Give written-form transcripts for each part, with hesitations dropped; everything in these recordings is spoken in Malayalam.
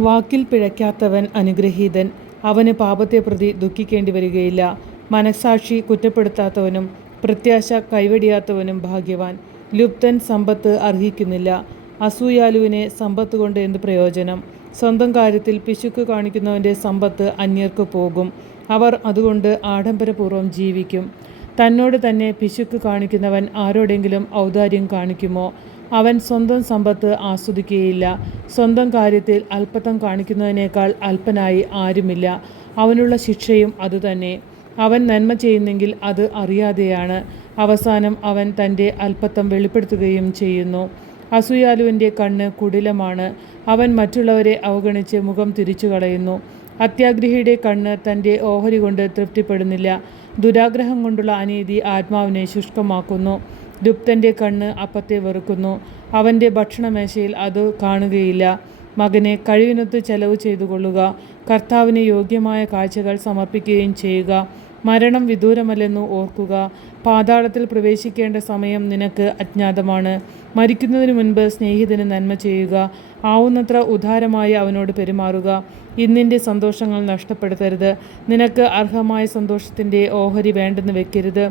വാക്കിൽ പിഴയ്ക്കാത്തവൻ അനുഗ്രഹീതൻ. അവന് പാപത്തെ പ്രതി ദുഃഖിക്കേണ്ടി വരികയില്ല. മനസ്സാക്ഷി കുറ്റപ്പെടുത്താത്തവനും പ്രത്യാശ കൈവെടിയാത്തവനും ഭാഗ്യവാൻ. ലുബ്ധൻ സമ്പത്ത് അർഹിക്കുന്നില്ല. അസൂയാലുവിനെ സമ്പത്ത് കൊണ്ട് എന്ത് പ്രയോജനം? സ്വന്തം കാര്യത്തിൽ പിശുക്ക് കാണിക്കുന്നവൻ്റെ സമ്പത്ത് അന്യർക്ക് പോകും. അവർ അതുകൊണ്ട് ആഡംബരപൂർവ്വം ജീവിക്കും. തന്നോട് തന്നെ പിശുക്ക് കാണിക്കുന്നവൻ ആരോടെങ്കിലും ഔദാര്യം കാണിക്കുമോ? അവൻ സ്വന്തം സമ്പത്ത് ആസ്വദിക്കുകയില്ല. സ്വന്തം കാര്യത്തിൽ അല്പത്വം കാണിക്കുന്നതിനേക്കാൾ അല്പനായി ആരുമില്ല. അവനുള്ള ശിക്ഷയും അതുതന്നെ. അവൻ നന്മ ചെയ്യുന്നെങ്കിൽ അത് അറിയാതെയാണ്. അവസാനം അവൻ തൻ്റെ അല്പത്വം വെളിപ്പെടുത്തുകയും ചെയ്യുന്നു. അസൂയാലുവിൻ്റെ കണ്ണ് കുടിലമാണ്. അവൻ മറ്റുള്ളവരെ അവഗണിച്ച് മുഖം തിരിച്ചു കളയുന്നു. അത്യാഗ്രഹിയുടെ കണ്ണ് തൻ്റെ ഓഹരി കൊണ്ട് തൃപ്തിപ്പെടുന്നില്ല. ദുരാഗ്രഹം കൊണ്ടുള്ള അനീതി ആത്മാവിനെ ശുഷ്കമാക്കുന്നു. ലുബ്ധൻ്റെ കണ്ണ് അപ്പത്തെ വെറുക്കുന്നു. അവൻ്റെ ഭക്ഷണമേശയിൽ അത് കാണുകയില്ല. മകനെ കഴിവിനൊത്ത് ചെലവ് ചെയ്തു കൊള്ളുക. കർത്താവിന് യോഗ്യമായ കാഴ്ചകൾ സമർപ്പിക്കുകയും ചെയ്യുക. മരണം വിദൂരമല്ലെന്ന് ഓർക്കുക. പാതാളത്തിൽ പ്രവേശിക്കേണ്ട സമയം നിനക്ക് അജ്ഞാതമാണ്. മരിക്കുന്നതിന് മുൻപ് സ്നേഹിതന് നന്മ ചെയ്യുക. ആവുന്നത്ര ഉദാരമായി അവനോട് പെരുമാറുക. ഇന്നിൻ്റെ സന്തോഷങ്ങൾ നഷ്ടപ്പെടുത്തരുത്. നിനക്ക് അർഹമായ സന്തോഷത്തിൻ്റെ ഓഹരി വേണ്ടെന്ന് വെക്കരുത്.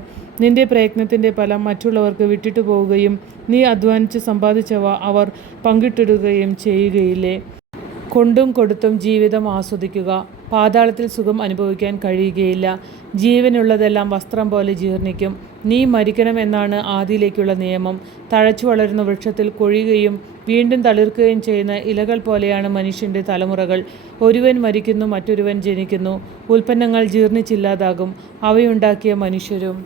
നിന്റെ പ്രയത്നത്തിൻ്റെ ഫലം മറ്റുള്ളവർക്ക് വിട്ടിട്ടു പോവുകയും നീ അധ്വാനിച്ച് സമ്പാദിച്ചവ അവർ പങ്കിട്ടിടുകയും ചെയ്യുകയില്ലേ? കൊണ്ടും കൊടുത്തും ജീവിതം ആസ്വദിക്കുക. പാതാളത്തിൽ സുഖം അനുഭവിക്കാൻ കഴിയുകയില്ല. ജീവനുള്ളതെല്ലാം വസ്ത്രം പോലെ ജീർണിക്കും. നീ മരിക്കണം എന്നാണ് ആദിയിലേക്കുള്ള നിയമം. തഴച്ചു വളരുന്ന വൃക്ഷത്തിൽ കൊഴിയുകയും വീണ്ടും തളിർക്കുകയും ചെയ്യുന്ന ഇലകൾ പോലെയാണ് മനുഷ്യൻ്റെ തലമുറകൾ. ഒരുവൻ മരിക്കുന്നു, മറ്റൊരുവൻ ജനിക്കുന്നു. ഉൽപ്പന്നങ്ങൾ ജീർണിച്ചില്ലാതാകും, അവയുണ്ടാക്കിയ മനുഷ്യരും.